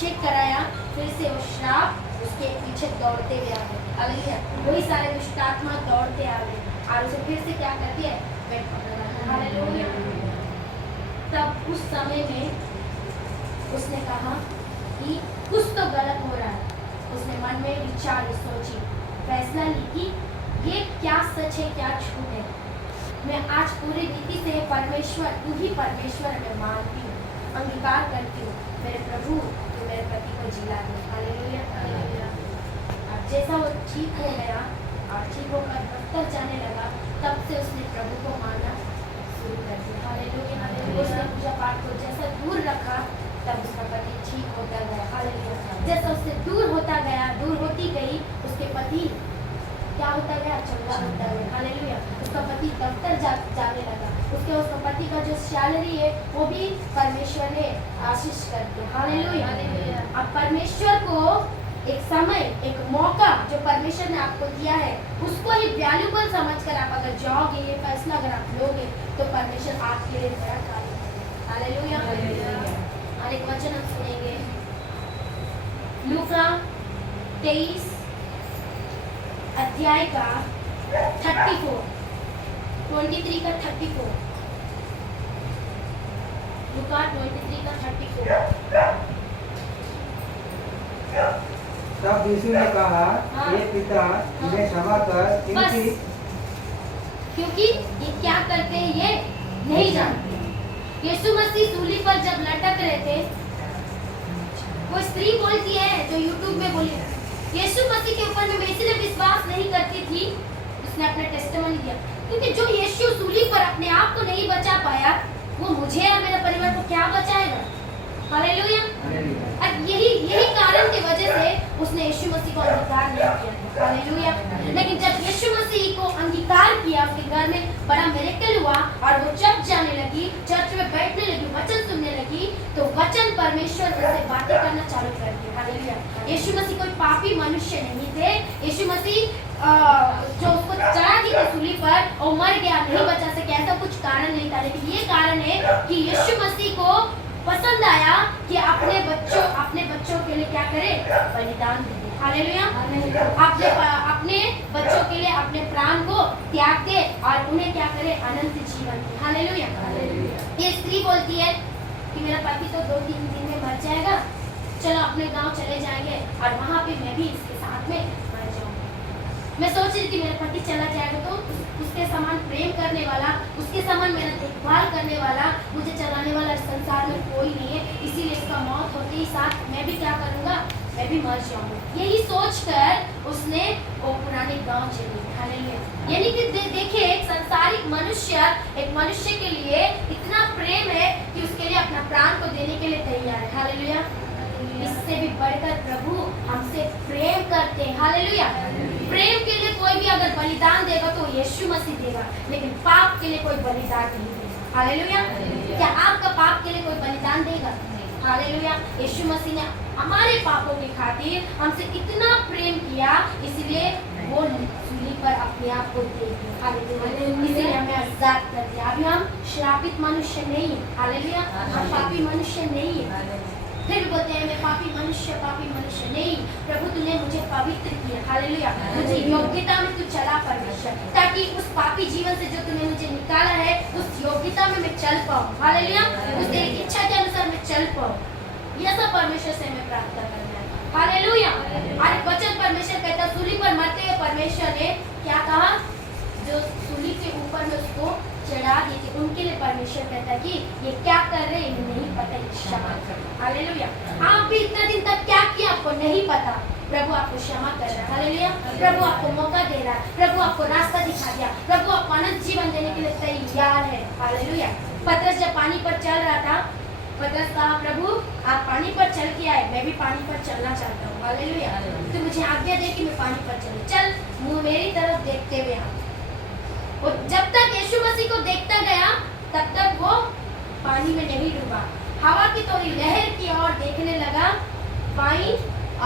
अभिषेक कराया, फिर से वो श्राप उसके पीछे दौड़ते हुए आ गए। हालेलुया। वही सारे दुष्ट आत्मा दौड़ते आ गए और उसे फिर से क्या करती है, पेट पकड़ना। हालेलुया। तब उस समय में उसने कहा कि कुछ तो गलत हो रहा है। उसने मन में विचार सोची, फैसला ली कि ये क्या सच है क्या झूठ है। मैं आज पूरी रीति से परमेश्वर, तू ही परमेश्वर मैं मानती हूँ, अंगीकार करती हूँ। मेरे प्रभु तू मेरे पति को जिला दे। हालेलुया। और जैसा वो ठीक हो गया और ठीक होकर दफ्तर जाने लगा, तब से उसने प्रभु को मानना शुरू कर दिया। हालेलुया। उसने पूजा पाठ को जैसा दूर रखा, तब उसका पति ठीक होता गया। हालेलुया। जैसा उससे दूर होता गया, दूर होती गई, उसके पति क्या होता गया, चंगा होता गया। हालेलुया। उसका पति दफ्तर जाने लगा। उसका पति का जो सैलरी है वो भी परमेश्वर ने आशीष कर दिया। हालेलुया। अब परमेश्वर को एक समय, एक मौका जो परमेश्वर ने आपको दिया है, उसको ही वैल्यूबल समझकर आप अगर जाओगे, ये फैसला अगर आप लोगे, तो परमेश्वर आपके लिए बड़ा कार्य करेगा। हालेलुया। और एक वचन हम सुनेंगे, लूका 23 अध्याय का 34, 23 का 34, लूका 23 का 34। तब यीशु ने कहा, हे पिता, इन्हें क्षमा कर, क्योंकि ये क्या करते हैं ये नहीं जानते। यीशु मसीह सूली पर जब लटक रहे थे, वो स्त्री बोलती है जो यूट्यूब में बोली, यीशु मसीह के ऊपर मैं इसलिए विश्वास नहीं करती थी, उसने अपना टेस्टिमनी दिया, क्योंकि जो यीशु सूली पर अपने आप को नहीं बचा पाया, वो मुझे और मेरे परिवार को क्या बचाएगा। हालेलुया। अब यही कारण की वजह से उसने यीशु मसीह को अंगीकार नहीं किया। हालेलुया। लेकिन जब यीशु मसीह को अंगीकार किया, उसके घर में बड़ा मिरेकल हुआ और वो चर्च जाने लगी, चर्च में बैठने लगी, वचन सुनने लगी, तो वचन परमेश्वर उससे बातें करना चालू कर दिया। हालेलुया। यीशु मसीह कोई पापी मनुष्य नहीं थे। यीशु मसीह जो उसको चढ़ा दी थी सूली पर और मर गया, नहीं बचा सके, ऐसा कुछ कारण नहीं था। लेकिन ये कारण है कि यीशु मसीह को पसंद आया कि अपने बच्चों के लिए क्या करे, बलिदान दे। हालेलुया। अपने बच्चों के लिए अपने प्राण को त्याग दे और उन्हें क्या करे, अनंत जीवन दे। हालेलुया। ये स्त्री बोलती है कि मेरा पति तो 2-3 दिन में मर जाएगा, चलो अपने गांव चले जाएंगे और वहां पे मैं भी इसके साथ में मर जाऊंगी। मैं सोच रही थी मेरा पति चला जाएगा तो उसके समान प्रेम करने वाला, उसके समान मेरा देखभाल करने वाला, मुझे चलाने वाला संसार में कोई नहीं है, इसीलिए इसका मौत होते ही साथ मैं भी क्या करूंगा, मैं भी मर जाऊंगा। यही सोचकर उसने वो पुराने गांव चली। हालेलुया। यानी कि देखिए, एक संसारिक मनुष्य एक मनुष्य के लिए इतना प्रेम है कि उसके लिए अपना प्राण को देने के लिए तैयार है। हालेलुया। इससे भी बढ़कर प्रभु हमसे प्रेम करते हैं। हालेलुया। प्रेम के लिए कोई भी अगर बलिदान देगा तो यीशु मसीह देगा, लेकिन पाप के लिए कोई बलिदान नहीं देगा। हालेलुया। क्या आपका पाप के लिए कोई बलिदान देगा? हालेलुया। यीशु मसीह ने हमारे पापों के खातिर हमसे इतना प्रेम किया, इसलिए वो सूली पर अपने आप को दे दिया। हालेलुया। इसलिए हमें आजाद कर दिया। अभी हम श्रापित मनुष्य नहीं है। हालेलुया। हम पापी मनुष्य नहीं है। फिर भी बोलते हैं मैं पापी मनुष्य नहीं, प्रभु तूने मुझे पवित्र किया। हालेलुया। मुझे योग्यता में तू चला परमेश्वर, ताकि उस पापी जीवन से जो तूने मुझे निकाला है, उस योग्यता में मैं चल पाऊँ। हालेलुया। उस तेरी इच्छा के अनुसार मैं चल पाऊँ। यह सब परमेश्वर से हमें प्रार्थना करना है। हालेलुया। और वचन परमेश्वर कहता, सूली पर मरते हुए परमेश्वर ने क्या कहा, जो सूली के ऊपर में उसको चढ़ा दी थी, उनके लिए परमेश्वर कहता है कि ये क्या कर रहे हैं नहीं पता, क्षमा करो। हालेलुया। आप भी इतना दिन तक क्या किया आपको नहीं पता, प्रभु आपको क्षमा कर रहा है। हालेलुया। प्रभु आपको मौका दे रहा है, प्रभु आपको रास्ता दिखा दिया, प्रभु आपको अनंत जीवन देने के लिए तैयार है। हालेलुया। पतरस जब पानी पर चल रहा था, पतरस कहा, प्रभु आप पानी पर चल के आए, मैं भी पानी पर चलना चाहता हूँ। हालेलुया। तो मुझे आज्ञा दे कि मैं पानी पर चलूं, चल मुँह मेरी तरफ देखते हुए आ। और जब तक यीशु मसीह को देखता गया, तब तक वो पानी में नहीं डूबा। हवा की थोड़ी लहर की ओर देखने लगा, बाईं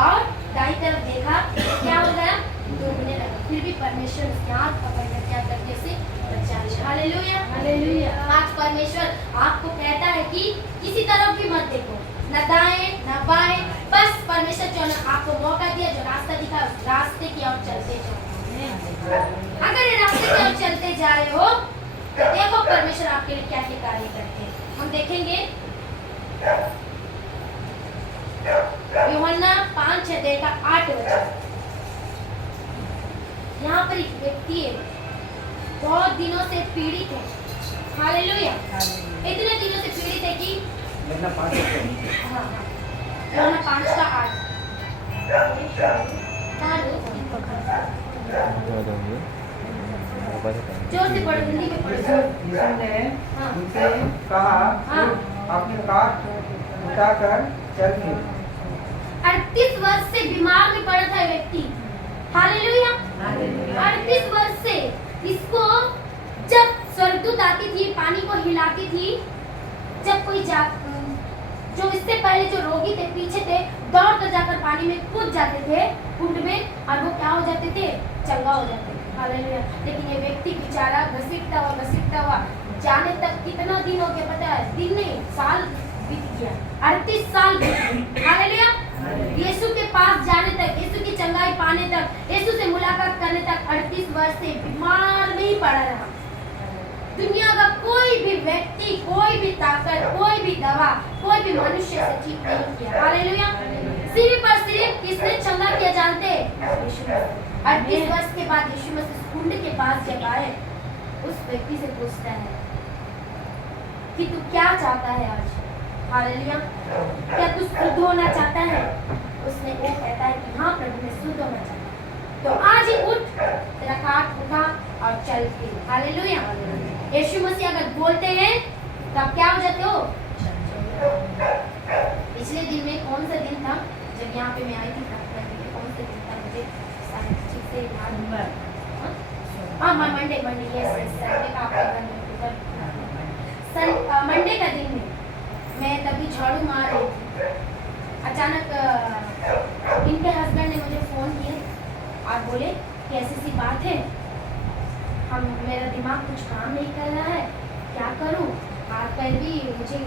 और दाईं तरफ देखा, क्या हो गया, डूबने लगा। फिर भी परमेश्वर उसके हाथ पकड़कर क्या करके उसे बचा लिया। हालेलुया। हालेलुया। आज परमेश्वर आपको कहता है कि किसी तरफ भी मत देखो, न दाएं न बाएं, बस परमेश्वर जो ने आपको मौका दिया, जो रास्ता दिखा, उस रास्ते की ओर चलते जाओ। अगर ये रास्ते की ओर चलते जा रहे हो तो देखो परमेश्वर आपके लिए क्या क्या कार्य करते हैं। हम देखेंगे यूहन्ना 5:8। यहाँ पर एक व्यक्ति है, बहुत दिनों से पीड़ित है। हालेलुया। इतने दिनों से पीड़ित है कि यूहन्ना 5:8। यूहन्ना 5:8। जोर से पढ़ो, हिंदी में पढ़ो। यीशु ने हाँ। उनसे कहा, हाँ। अपनी काट उठाकर चल फिर। 38 वर्ष से बीमार में पड़ा था व्यक्ति। हालेलुया। 38 वर्ष से इसको, जब स्वर्गदूत आती थी, पानी को हिलाती थी, जब कोई जो इससे पहले जो रोगी थे, पीछे थे, दौड़ कर जाकर पानी में कूद जाते थे कुंड में, और वो क्या हो जाते थे? चंगा हो जाते थे। हालेलुया। लेकिन ये व्यक्ति बेचारा घसीटता हुआ जाने तक कितना दिन हो गया पता है? दिन नहीं, साल बीत गया। 38 साल बीत गए। हालेलुया। यीशु के पास जाने तक, यीशु की चंगाई पाने तक, यीशु से मुलाकात करने तक 38 वर्ष से बीमार नहीं पड़ा रहा। दुनिया का कोई भी व्यक्ति, कोई भी ताकत, कोई भी दवा, कोई भी मनुष्य से ठीक नहीं किया। हालेलुया। सिर्फ और सिर्फ किसने चंगा किया जानते हैं? यीशु मसीह। 38 वर्ष के बाद यीशु मसीह कुंड के पास जब आए, उस व्यक्ति से पूछता है कि तू क्या चाहता है आज? हालेलुया। क्या तू शुद्ध होना चाहता है? उसने वो कहता है कि हाँ प्रभु, मैं शुद्ध होना चाहता हूँ। तो आज ही उठ, तेरा काट उठा और चल फिर। हालेलुया। यीशु मसीह अगर बोलते हैं तो आप क्या हो जाते हो? पिछले दिन में कौन सा दिन था जब यहाँ पे मैं आई थी? कौन सा दिन था? मुझे सारी चीज से याद। हाँ, मंडे, यस, संडे का मंडे का दिन है। मैं तभी झाड़ू मार रही थी, अचानक इनके हस्बैंड ने मुझे फोन किया और बोले कि ऐसी सी बात है, मेरा दिमाग कुछ काम नहीं कर रहा है, क्या करूं? हाथ पैर भी मुझे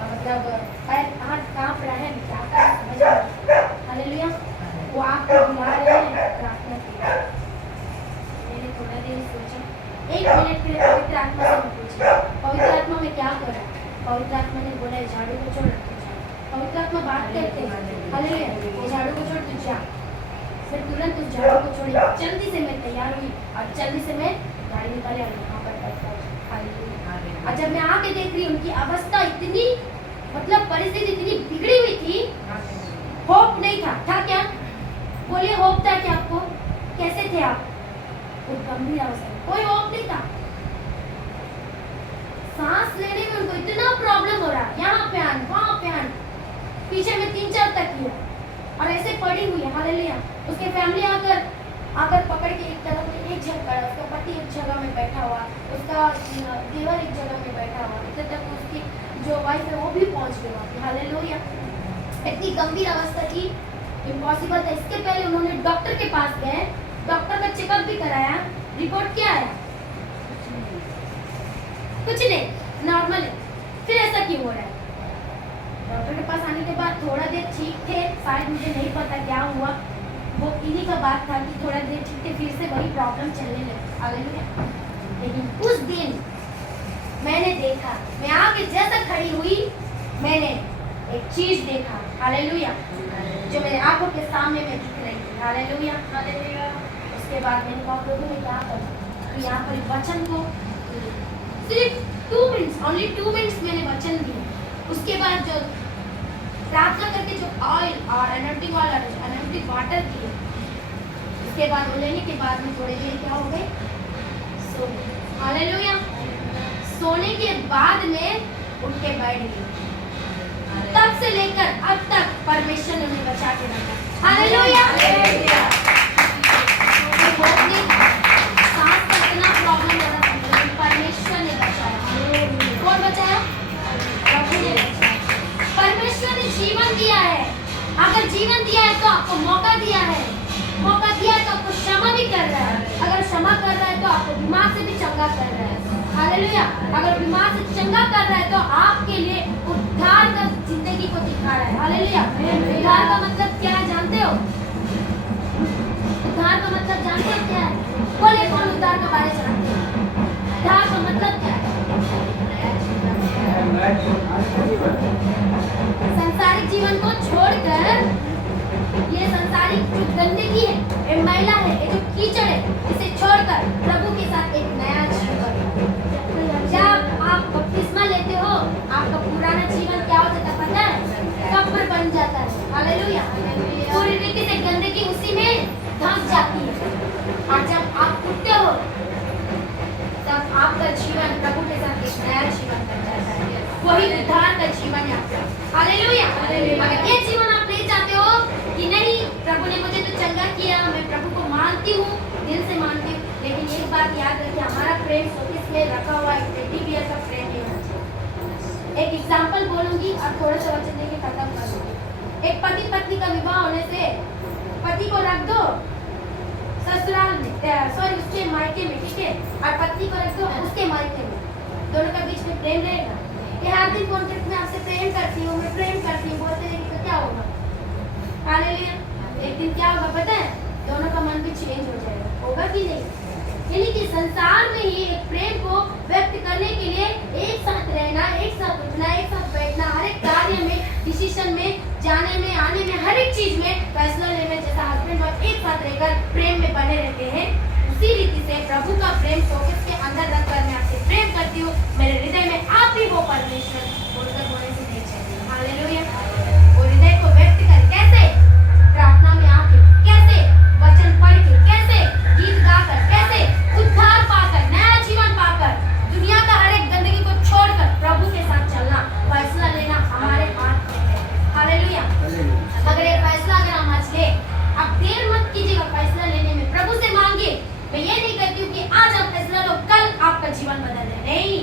मतलब पैर हाथ कांप रहा है, क्या करूं समझ नहीं आ रहा। हालेलुया। वो आपको बुला रहे हैं प्रार्थना के लिए। मैंने थोड़ा देर सोचा, 1 मिनट के लिए पवित्र आत्मा से पूछा, पवित्र आत्मा में क्या करूं? पवित्र आत्मा ने बोला झाड़ू को छोड़। पवित्र आत्मा बात करते हैं, हालेलुया, झाड़ू को छोड़, तू जा। फिर तुरंत उस झाड़ू को छोड़ी, जल्दी से मैं तैयार हुई और जल्दी से मैं गाड़ी निकाली और यहाँ पर बैठा। हालेलुया। और जब मैं आके देख रही, उनकी अवस्था इतनी, मतलब परिस्थिति इतनी बिगड़ी हुई थी, होप नहीं था क्या? बोलिए, होप था क्या आपको? कैसे थे आप? वो गंभीर अवस्था, कोई होप नहीं था। सांस लेने में उनको इतना प्रॉब्लम हो रहा, यहाँ पे आन, वहाँ पे आन, पीछे में 3-4 तकिया और ऐसे पड़ी हुई है। हालेलुया। उसके फैमिली आकर पकड़ के एक तरफ में एक जगह खड़ा, उसका पति एक जगह में बैठा हुआ, उसका देवर एक जगह में बैठा हुआ, इतने तक उसकी जो वाइफ है वो भी पहुंच गई वहाँ पे। हालेलुया। इतनी गंभीर अवस्था थी, इम्पॉसिबल था। इसके पहले उन्होंने डॉक्टर के पास गए, डॉक्टर का चेकअप भी कराया, रिपोर्ट क्या आया? कुछ नहीं, नॉर्मल है। फिर ऐसा क्यों हो रहा है? डॉक्टर के पास आने के बाद थोड़ा देर ठीक थे, शायद मुझे नहीं पता क्या हुआ, वो इन्हीं का बात था कि थोड़ा देर ठीक थे, फिर से वही प्रॉब्लम चलने लगी। हालेलुया। लेकिन उस दिन मैंने देखा, मैं आके जैसा खड़ी हुई, मैंने एक चीज देखा। हालेलुया। जो मेरे आंखों के सामने में दिख रही थी। हालेलुया। उसके बाद मैंने कहा प्रभु मैं क्या करूं? तो यहाँ पर वचन को सिर्फ 2 मिनट्स, ओनली 2 मिनट्स मैंने वचन दिए। उसके बाद जो प्रार्थना करके जो ऑयल और एनर्जिंग ऑयल और एनर्जिंग वाटर दिए, उसके बाद वो लेने के बाद में थोड़ी देर क्या हो गए? सो गए। हालेलुया। सोने के बाद में उठ के बैठ गई। तब से लेकर अब तक परमेश्वर ने उन्हें बचा के रखा। हालेलुया। सांस का इतना प्रॉब्लम हो रहा था, लेकिन परमेश्वर ने बचाया। कौन बचाया? प्रभु ने बचाया। परमेश्वर ने जीवन दिया है। अगर जीवन दिया है तो आपको मौका दिया है, मौका दिया है तो आपको क्षमा भी कर रहा है। अगर क्षमा कर रहा है तो आपको बीमार से भी चंगा कर रहा है। हालेलुया। अगर बीमार से चंगा कर रहा है तो आपके लिए उद्धार का जिंदगी संसारिक जीवन को छोड़कर ये संसारिक जो गंदगी है, ये मैला है, ये जो कीचड़ है, इसे छोड़कर प्रभु के साथ एक नया जीवन। जब आप बपतिस्मा लेते हो, आपका पुराना जीवन क्या हो जाता है पता है? कब्र बन जाता है। हालेलुया। पूरी रीति से गंदगी उसी में धंस जाती है। और जब आप उठते हो तब आपका जीवन प्रभु के साथ एक नया जीवन बन जाता है। वही उद्धार का जीवन है आपका। हालेलुया। अगर ये जीवन आप नहीं चाहते हो कि नहीं प्रभु ने मुझे तो चंगा किया, मैं प्रभु को मानती हूँ, दिल से मानती हूँ, लेकिन एक बात याद रखिए, हमारा प्रेम शोकेस में रखा हुआ एक टेडी बियर का प्रेम नहीं होना चाहिए। एक एग्जाम्पल बोलूंगी और थोड़ा सा वचन देके खत्म कर दूंगी। एक पति पत्नी का विवाह होने से पति को रख दो ससुराल में, सॉरी उसके मायके में, ठीक है, और पत्नी को रख दो उसके मायके में, दोनों के बीच में प्रेम रहेगा। ये हर दिन कॉन्ट्रैक्ट में आपसे प्रेम करती हूँ, मैं प्रेम करती हूँ बोलते रहेंगे तो क्या होगा? हालेलुया। एक दिन क्या होगा पता है? दोनों का मन भी चेंज हो जाएगा, होगा कि नहीं? यानी कि संसार में ही एक प्रेम को व्यक्त करने के लिए एक साथ रहना, एक साथ उठना, एक साथ बैठना, हर एक कार्य में, डिसीजन में, जाने में, आने में, हर एक चीज में फैसला लेने, जैसा हस्बैंड वाइफ एक साथ रहकर प्रेम में बने रहते हैं, उसी रीति से प्रभु का प्रेम शोकेस के अंदर रखकर मैं आपसे प्रेम करती हूँ, मेरे हृदय में आप ही हो परमेश्वर बोलकर होने से नहीं चाहिए। हालेलुया। वो हृदय को व्यक्त कर कैसे? प्रार्थना में आके, कैसे? वचन पढ़ के, कैसे? गीत गाकर, कैसे? उद्धार पाकर, नया जीवन पाकर, दुनिया का हर एक गंदगी को छोड़कर प्रभु के साथ चलना, फैसला लेना हमारे हाथ में है। हालेलुया। अगर ये फैसला अगर हम आज ले, आप देर मत कीजिएगा फैसला लेने में, प्रभु से मांगिए। मैं ये नहीं कहती हूँ कि आज आप फैसला लो कल आपका जीवन बदल जाए, नहीं।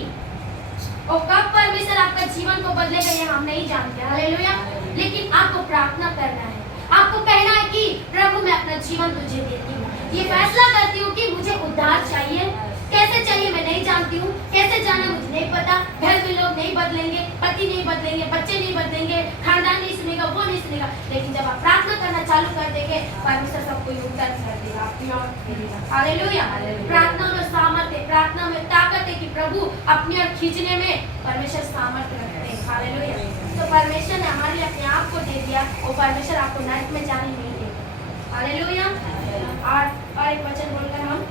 और कब परमेश्वर आपका जीवन को बदलेगा ये हम नहीं जानते। हालेलुया। लेकिन आपको प्रार्थना करना है, आपको कहना है कि प्रभु मैं अपना जीवन तुझे देती हूँ, ये फैसला करती हूँ कि मुझे उद्धार चाहिए। कैसे चाहिए मैं नहीं जानती हूँ, कैसे जाना मुझे नहीं पता, घर में लोग नहीं बदलेंगे, पति नहीं बदलेंगे, बच्चे नहीं बदलेंगे, खानदान नहीं सुनेगा, वो नहीं सुनेगा, लेकिन जब आप प्रार्थना करना चालू कर देंगे परमेश्वर सबको योगदान कर देगा, आपकी ओर देगा। हालेलुया। प्रार्थना में सामर्थ्य, प्रार्थना में ताकत है कि प्रभु अपनी ओर खींचने में परमेश्वर सामर्थ्य रखते हैं। हालेलुया। तो परमेश्वर ने हमारे लिए अपने आप को दे दिया, वो परमेश्वर आपको नरक में जाने नहीं देगा। हालेलुया। और एक वचन बोलकर हम